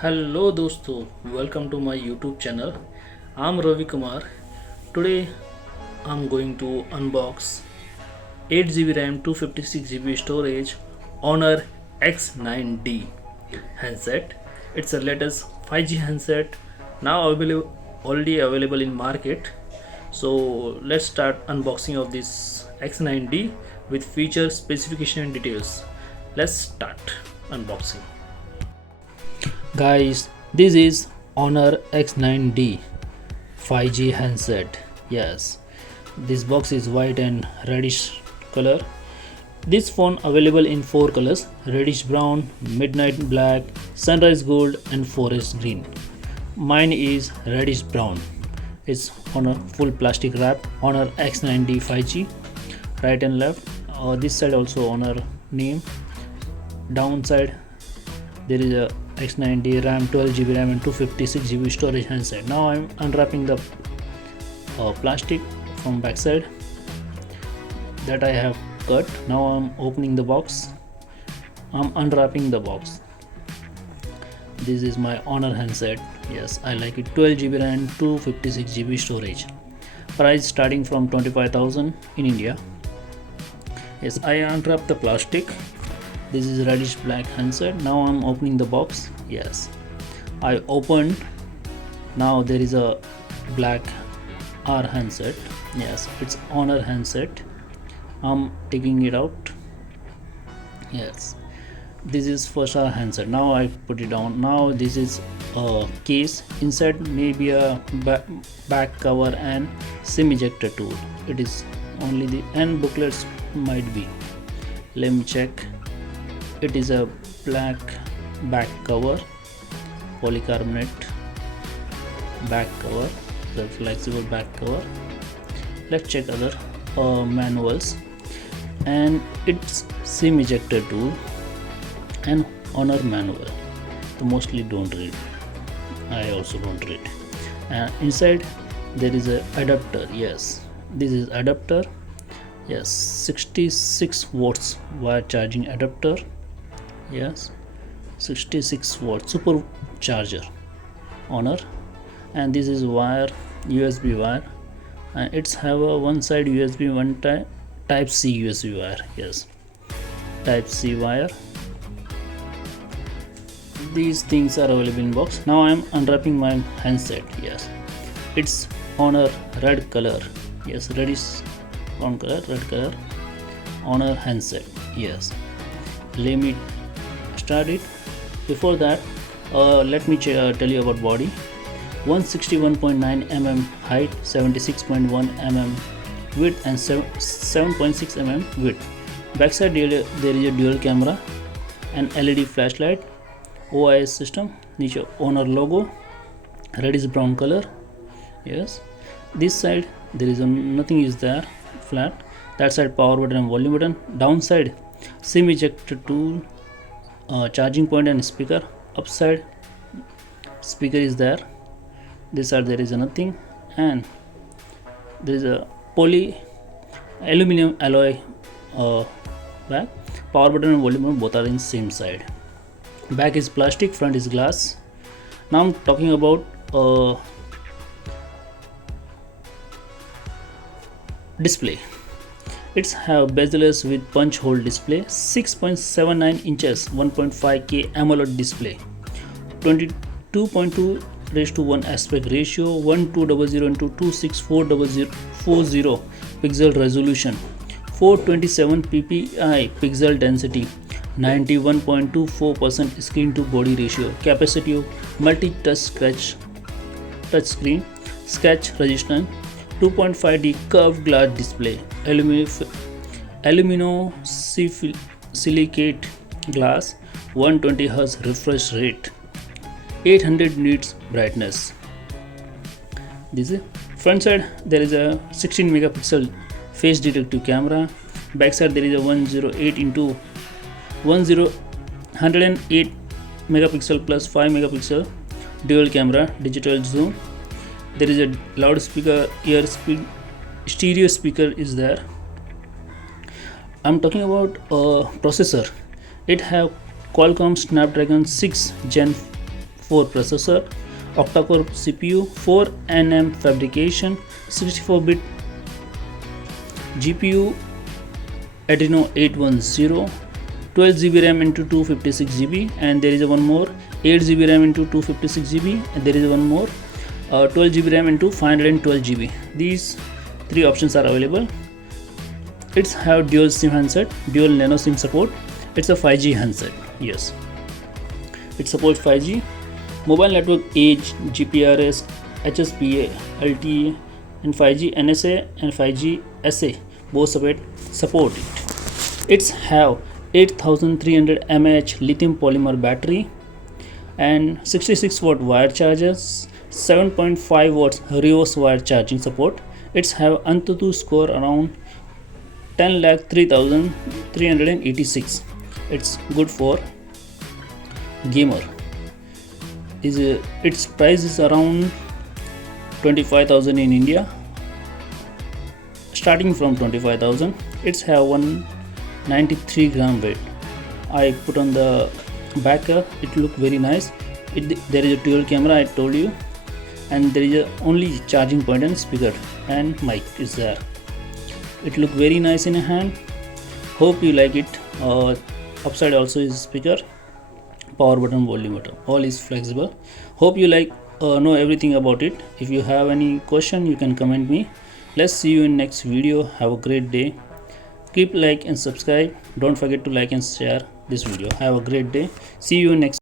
Hello dosto, welcome to my YouTube channel. I'm Ravi Kumar. Today I'm going to unbox 8 GB RAM 256 GB storage Honor X9D handset. It's a latest 5G handset now already available in market. So let's start unboxing of this X9D with feature specification and details. Let's start unboxing. Guys, this is Honor X9D 5G handset. Yes, this box is white and reddish color. This phone available in four colors: reddish brown, midnight black, sunrise gold and forest green. Mine is reddish brown. It's on a full plastic wrap. Honor X9D 5G, right and left. This side also Honor name. Downside there is a X9D RAM, 12 GB RAM and 256 GB storage handset. Now I'm unwrapping the plastic from backside that I have cut. Now I'm opening the box. I'm unwrapping the box. This is my Honor handset. Yes, I like it. 12 GB RAM, 256 GB storage. Price starting from 25,000 in India. Yes, I unwrapped the plastic. This is reddish black handset. Now I'm opening the box. Yes, I opened. Now there is a black R handset. Yes, it's Honor handset. I'm taking it out. Yes, this is first R handset. Now I put it down. Now this is a case. Inside maybe a back cover and SIM ejector tool. It is only the end booklets might be. Let me check. It is a black back cover, polycarbonate back cover, the flexible back cover. Let's check other manuals, and it's SIM ejector tool and Honor manual. The mostly don't read. I also don't read. And inside there is a adapter. Yes, this is adapter. Yes, 66 watts wire charging adapter. Yes, 66 watt super charger Honor, and this is wire, USB wire, and it's have a one side USB, one type C USB wire. Yes, type C wire. These things are available in box. Now I am unwrapping my handset. Yes, it's Honor red color. Yes, reddish brown color, red color Honor handset. Yes, let me start it. Before that, let me tell you about body. 161.9 mm height, 76.1 mm width and 7.6 mm width. Backside there is a dual camera and LED flashlight, OIS system, niche Honor logo, reddish brown color. Yes, this side there is nothing is there, flat. That side power button and volume button. Downside SIM ejector tool, charging point and speaker. Upside speaker is there. This side there is nothing, and there is a aluminum alloy back. Power button and volume button both are in same side. Back is plastic, front is glass. Now I'm talking about display. It's have bezel-less with punch hole display, 6.79 inches, 1.5K AMOLED display, 22.2:1 aspect ratio, 1200 into 2640040 pixel resolution, 427 ppi pixel density, 91.24% screen to body ratio, capacity of multi-touch screen, sketch resistance, 2.5D curved glass display, aluminosilicate glass, 120 Hz refresh rate, 800 nits brightness. This is front side. There is a 16 megapixel face detective camera. Back side there is a 108 into 108 megapixel plus 5 megapixel dual camera digital zoom. There is a loudspeaker, stereo speaker is there. I'm talking about processor. It have Qualcomm Snapdragon 6 Gen 4 processor, octa-core CPU, 4 nm fabrication, 64-bit GPU, Adreno 810, 12GB RAM into 256GB, and there is one more 8GB RAM into 256GB, and there is one more 12GB RAM into 512GB. These three options are available. It's have dual SIM handset, dual nano SIM support. It's a 5G handset. Yes, it supports 5G, mobile network edge, GPRS, HSPA, LTE, and 5G NSA and 5G SA both support it. It's have 8300 mAh lithium polymer battery and 66 watt wire chargers, 7.5 watts reverse wire charging support. It's have Antutu score around 10,03,386. It's good for gamer. Its price is around 25,000 in India, starting from 25,000. It's have 193 gram weight. I put on the back. It look very nice. There is a dual camera, I told you, and there is a only charging point and speaker and mic is there. It look very nice in a hand. Hope you like it. Upside also is speaker, power button, volume button, all is flexible. Hope you like know everything about it. If you have any question, you can comment me. Let's see you in next video. Have a great day. Keep like and subscribe. Don't forget to like and share this video. Have a great day. See you in next